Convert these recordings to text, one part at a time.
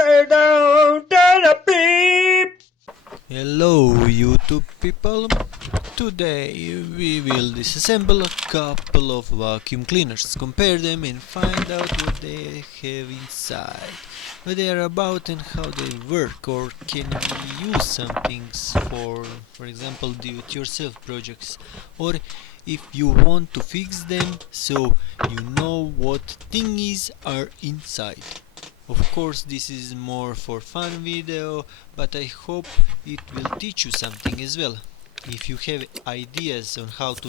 Teardown to the beep! Hello YouTube people, today we will disassemble a couple of vacuum cleaners, compare them and find out what they have inside, what they are about and how they work, or can we use some things for example do-it-yourself projects, or if you want to fix them so you know what thingies are inside. Of course this is more for fun video, but I hope it will teach you something as well. If you have ideas on how to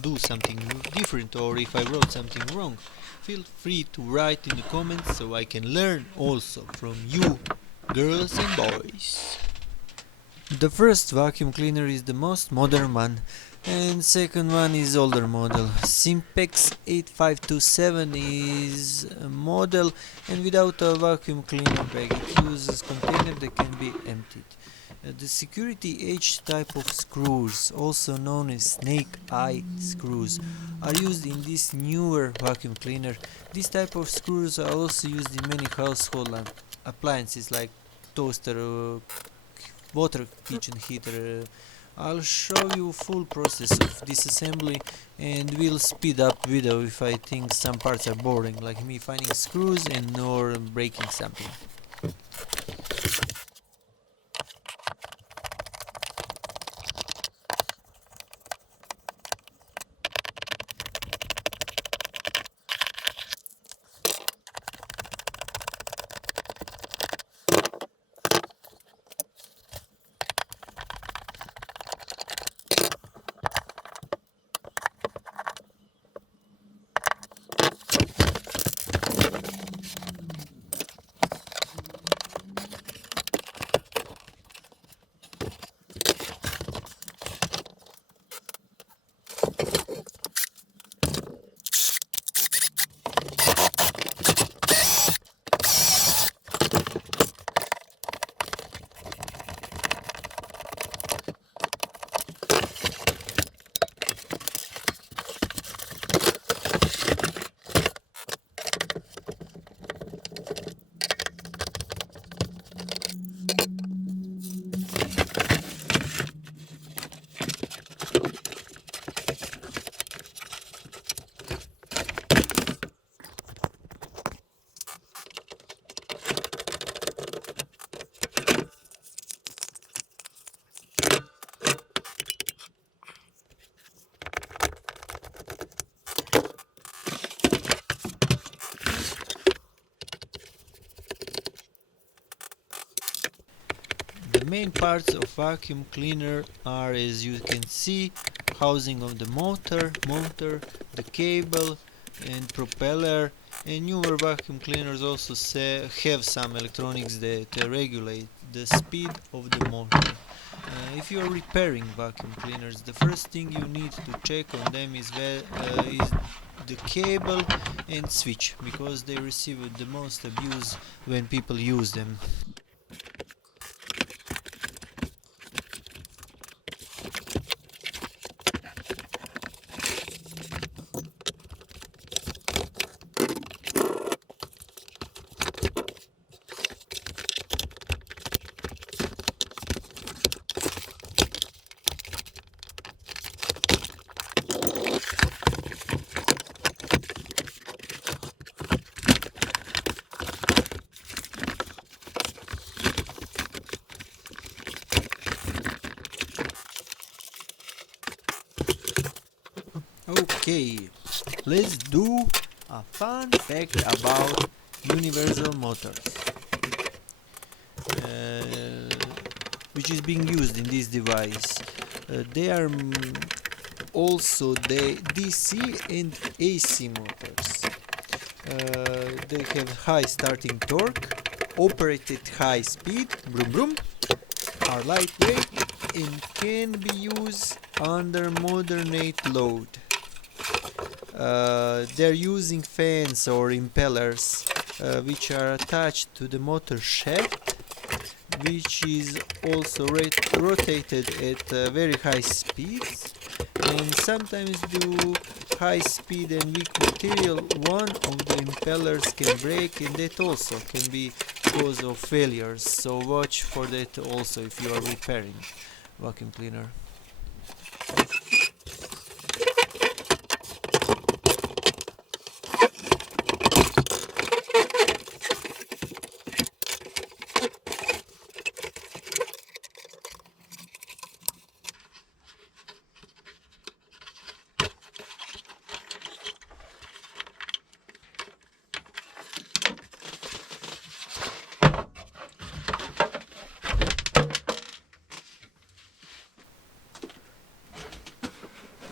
do something different, or if I wrote something wrong, feel free to write in the comments so I can learn also from you, girls and boys. The first vacuum cleaner is the most modern one, and second one is older model. Simpex 8527 is a model and without a vacuum cleaner bag. It uses container that can be emptied. The security H type of screws, also known as snake eye screws, are used in this newer vacuum cleaner. This type of screws are also used in many household appliances like toaster, water kitchen heater. I'll show you full process of disassembly and we'll speed up video if I think some parts are boring, like me finding screws and nor breaking something. The main parts of vacuum cleaner are, as you can see, housing of the motor, the cable and propeller, and newer vacuum cleaners also have some electronics that regulate the speed of the motor. If you are repairing vacuum cleaners, the first thing you need to check on them is the cable and switch, because they receive the most abuse when people use them. Okay, let's do a fun fact about universal motors, which is being used in this device. They are also the DC and AC motors. They have high starting torque, operate at high speed, vroom vroom, are lightweight and can be used under moderate load. They're using fans or impellers which are attached to the motor shaft, which is also rotated at very high speeds, and sometimes do high speed and weak material, one of the impellers can break, and that also can be cause of failures. So watch for that also if you are repairing vacuum cleaner.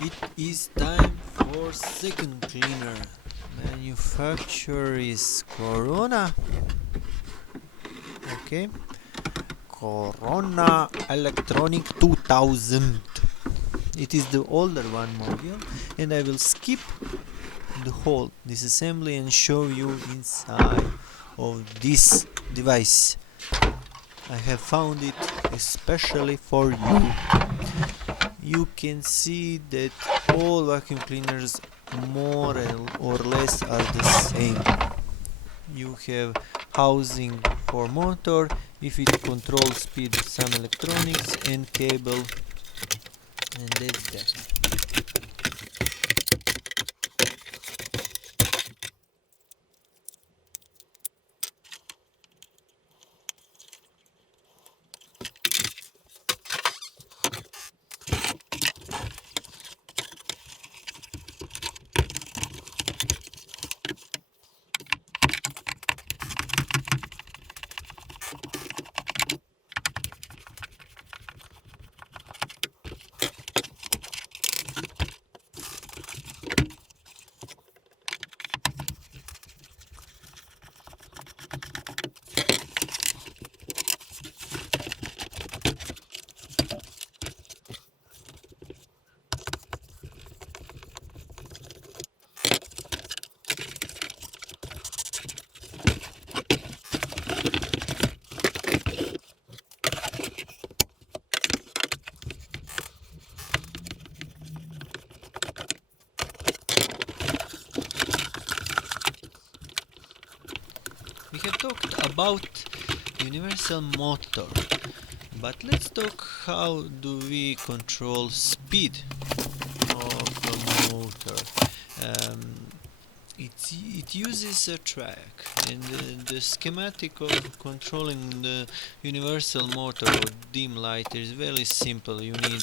It is time for second cleaner. Manufacturer is Corona. Okay. Corona Electronic 2000. It is the older one model, and I will skip the whole disassembly and show you inside of this device. I have found it especially for you. You can see that all vacuum cleaners more or less are the same. You have housing for motor, if it controls speed, some electronics and cable, and that's that. We have talked about universal motor, but let's talk how do we control speed of a motor. Um, it uses a track, and the schematic of controlling the universal motor or dim lighter is very simple. You need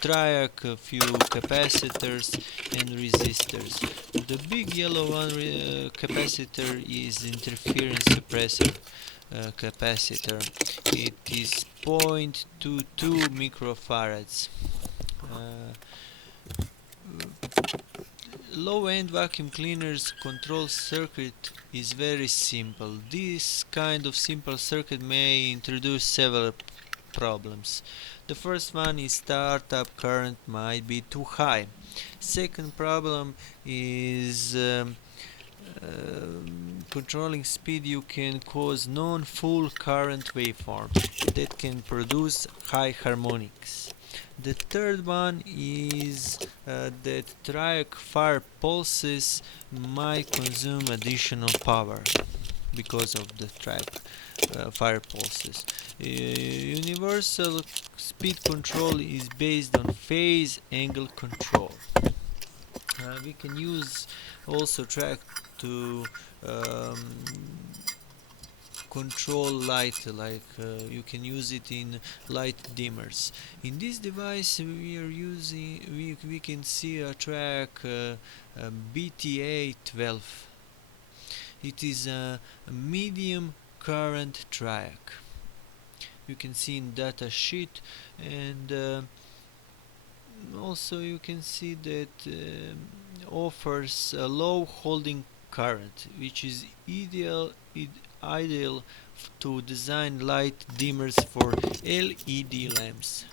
track, a few capacitors and resistors. The big yellow one capacitor is interference suppressor capacitor. It is 0.22 microfarads. Uh, Low-end vacuum cleaners control circuit is very simple. This kind of simple circuit may introduce several problems. The first one is startup current might be too high. Second problem is controlling speed. You can cause non-full current waveform that can produce high harmonics. The third one is that track fire pulses might consume additional power because of the track fire pulses. Universal speed control is based on phase angle control. We can use also track to control light, like you can use it in light dimmers. In this device we are using, we can see a track BTA12. It is a medium current track. You can see in data sheet, and also you can see that offers a low holding current, which is ideal to design light dimmers for LED lamps.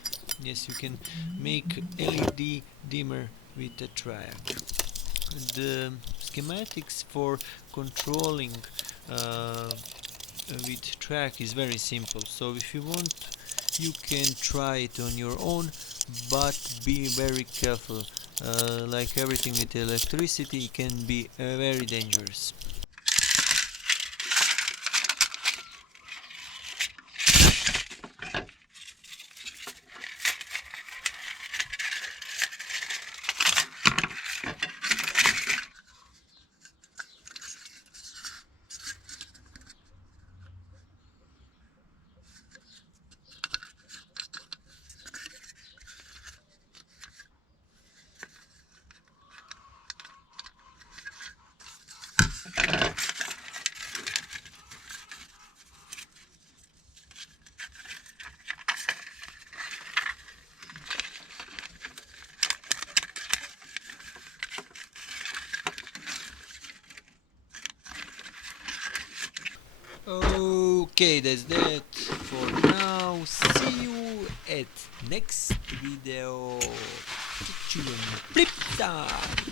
Yes, you can make LED dimmer with a track. The schematics for controlling with track is very simple, so if you want you can try it on your own, but be very careful Like everything with electricity, it can be very dangerous. Okay, that's that for now. See you at next video. Catch you on flip side.